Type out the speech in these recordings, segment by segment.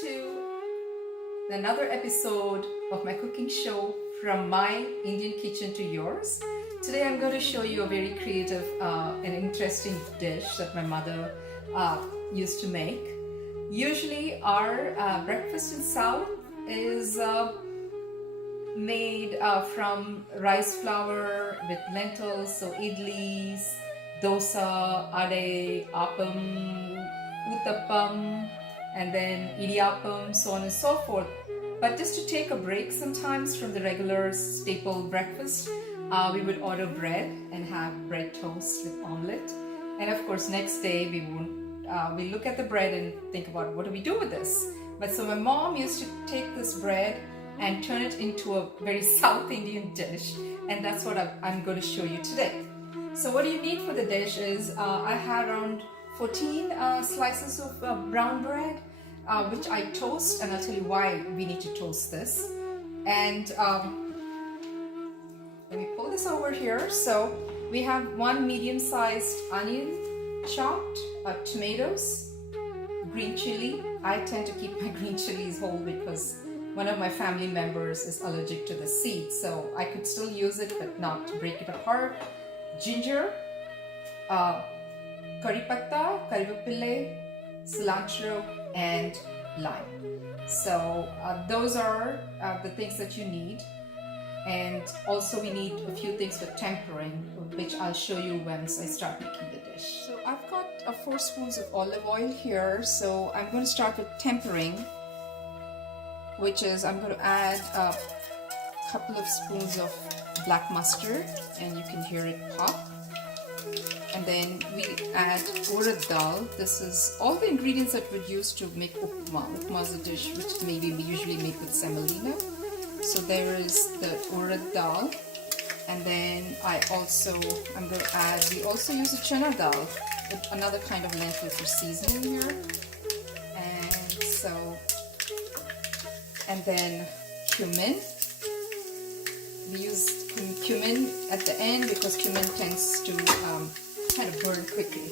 to another episode of my cooking show from my Indian kitchen to yours. Today I'm going to show you a very creative and interesting dish that my mother used to make. Usually our breakfast in South is made from rice flour with lentils, so idlis, dosa, ade, appam, uttappam, and then idiyappam, so on and so forth. But just to take a break sometimes from the regular staple breakfast, we would order bread and have bread toast with omelette. And of course, next day we look at the bread and think about what do we do with this. But so my mom used to take this bread and turn it into a very South Indian dish, and that's what I'm going to show you today. So what you need for the dish is I had around 14 slices of brown bread, which I toast, and I'll tell you why we need to toast this. And let me pull this over here. So we have one medium-sized onion chopped, tomatoes, green chili. I tend to keep my green chilies whole because one of my family members is allergic to the seeds, so I could still use it but not break it apart. Ginger, curry patta, karivapille, cilantro, and lime. So those are the things that you need. And also we need a few things for tempering, which I'll show you once I start making the dish. So I've got 4 spoons of olive oil here, so I'm going to start with tempering, which is I'm going to add a couple of spoons of black mustard, and you can hear it pop. And then we add urad dal. This is all the ingredients that we'd use to make upma. Upma is a dish which maybe we usually make with semolina. So there is the urad dal, and then I'm going to add, we also use a chana dal, another kind of lentil for seasoning here. And then cumin. We use cumin at the end because cumin tends to kind of burn quickly.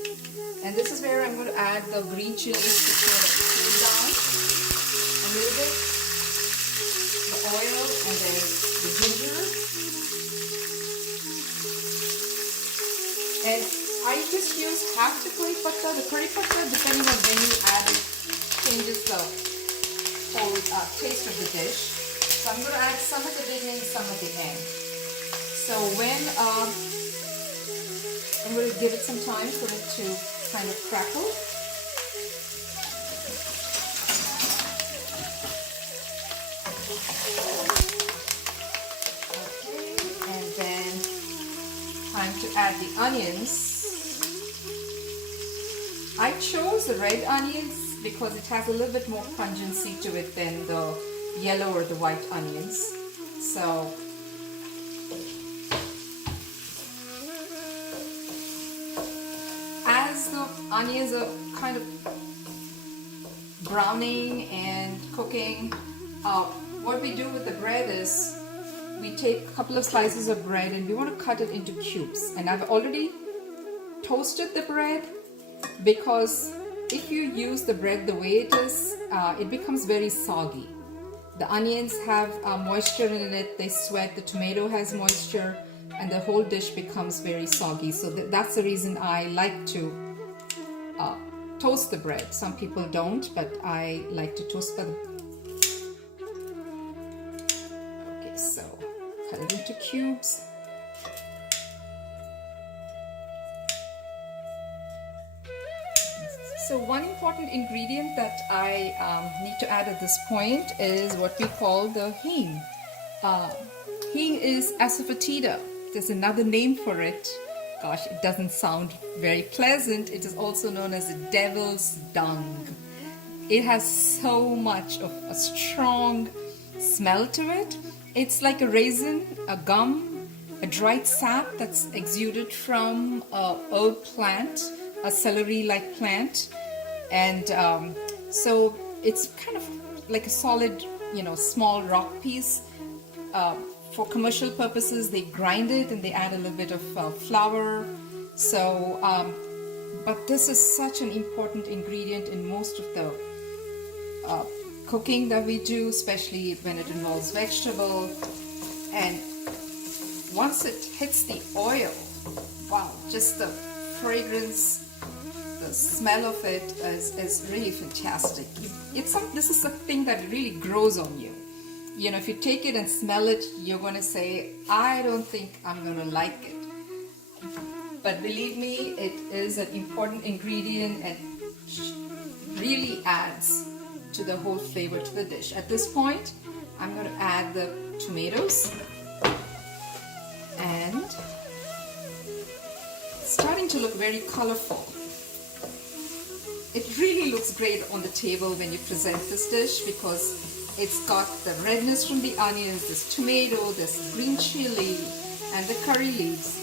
And this is where I'm going to add the green chilies to kind of cool down a little bit, the oil, and then the ginger. And I just use half the curry patta. The curry patta, depending on when you add it, changes the whole taste of the dish. So I'm going to add some at the beginning, some at the end. So when I'm going to give it some time for it to kind of crackle. Okay, and then time to add the onions. I chose the red onions because it has a little bit more pungency to it than the yellow or the white onions. So as the onions are kind of browning and cooking, what we do with the bread is we take a couple of slices of bread and we want to cut it into cubes. And I've already toasted the bread because if you use the bread the way it is, it becomes very soggy. The onions have moisture in it, they sweat, the tomato has moisture, and the whole dish becomes very soggy. So that's the reason I like to toast the bread. Some people don't, but I like to toast them. Okay, so cut it into cubes. So one important ingredient that I need to add at this point is what we call the hing. Hing is Asofetida. There's another name for it. Gosh, it doesn't sound very pleasant. It is also known as the devil's dung. It has so much of a strong smell to it. It's like a raisin, a gum, a dried sap that's exuded from a herb plant, a celery-like plant. And so it's kind of like a solid, small rock piece. For commercial purposes, they grind it and they add a little bit of flour. So, but this is such an important ingredient in most of the cooking that we do, especially when it involves vegetable. And once it hits the oil, wow, just the fragrance, the smell of it is really fantastic. This is a thing that really grows on you. You know, if you take it and smell it, you're going to say, I don't think I'm going to like it. But believe me, it is an important ingredient and really adds to the whole flavor to the dish. At this point, I'm going to add the tomatoes, and it's starting to look very colorful. It really looks great on the table when you present this dish because it's got the redness from the onions, this tomato, this green chili, and the curry leaves.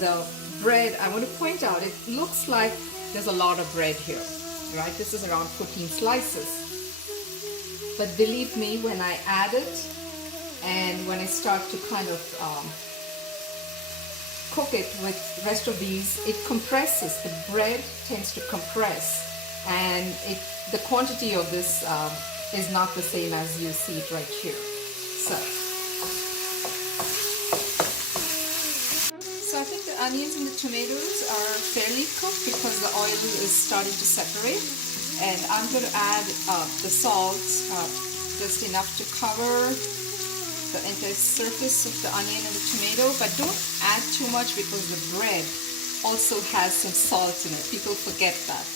The bread, I want to point out, it looks like there's a lot of bread here, right? This is around 14 slices. But believe me, when I add it and when I start to kind of cook it with the rest of these, it compresses. The bread tends to compress, and the quantity of this is not the same as you see it right here. So I think the onions and the tomatoes are fairly cooked because the oil is starting to separate, and I'm going to add the salt, just enough to cover the entire surface of the onion and the tomato, but don't add too much because the bread also has some salt in it. People forget that,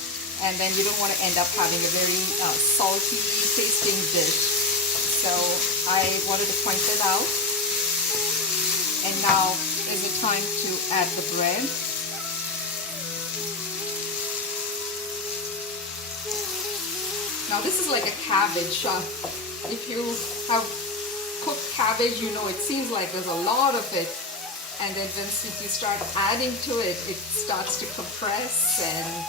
and then you don't want to end up having a very salty tasting dish. So I wanted to point that out. And now is the time to add the bread. Now this is like a cabbage. If you have cooked cabbage, you know it seems like there's a lot of it, and then once you start adding to it, it starts to compress, and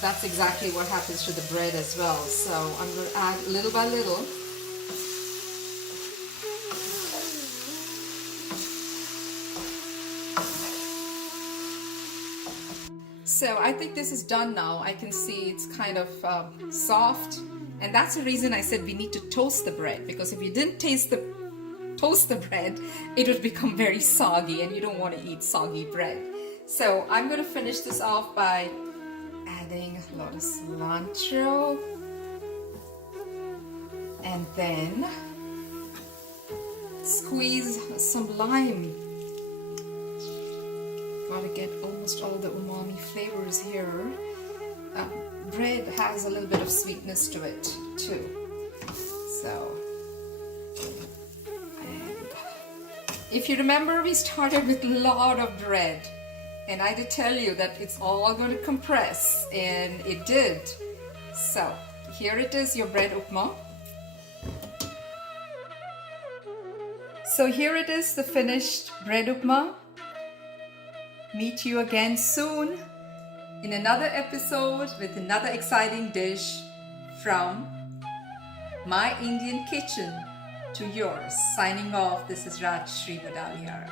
that's exactly what happens to the bread as well. So I'm going to add little by little. So I think this is done now. I can see it's kind of soft, and that's the reason I said we need to toast the bread, because if you didn't toast the bread, it would become very soggy, and you don't want to eat soggy bread. So I'm going to finish this off by adding a lot of cilantro, and then squeeze some lime. Got to get almost all the umami flavors here. Bread has a little bit of sweetness to it too. So, and if you remember, we started with a lot of bread, and I did tell you that it's all going to compress, and it did. So here it is, your bread upma. So here it is, the finished bread upma. Meet you again soon in another episode with another exciting dish from my Indian kitchen to yours. Signing off, this is Rajshri Badaliar.